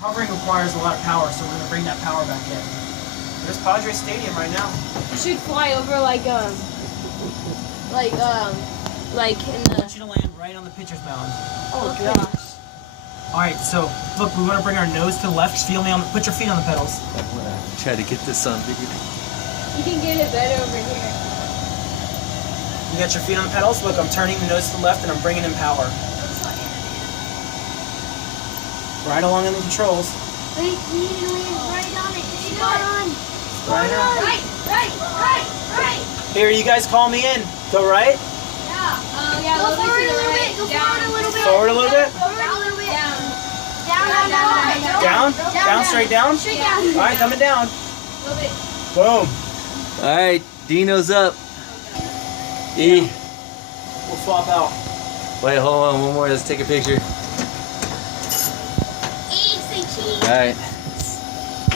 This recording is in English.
Hovering requires a lot of power, so we're going to bring that power back in. There's Padre Stadium right now. You should fly over like in the... I want you to land right on the pitcher's mound. Oh gosh. Alright, so look, we want to bring our nose to the left. Just feel me on, put your feet on the pedals. I'm gonna try to get this on video. You can get it better over here. You got your feet on the pedals? Look, I'm turning the nose to the left and I'm bringing in power. Right along in the controls. Wait, we need to land right on it. Spot on. Right on. Right. Here, you guys call me in. Go right. Yeah, Go forward a little bit. Go forward a little bit. Forward a little bit. Forward a little bit. Down? Down, straight down? Straight down. Alright, coming down. Boom. Alright, Dino's up. E. We'll swap out. Wait, hold on, one more. Let's take a picture. Say cheese. Alright.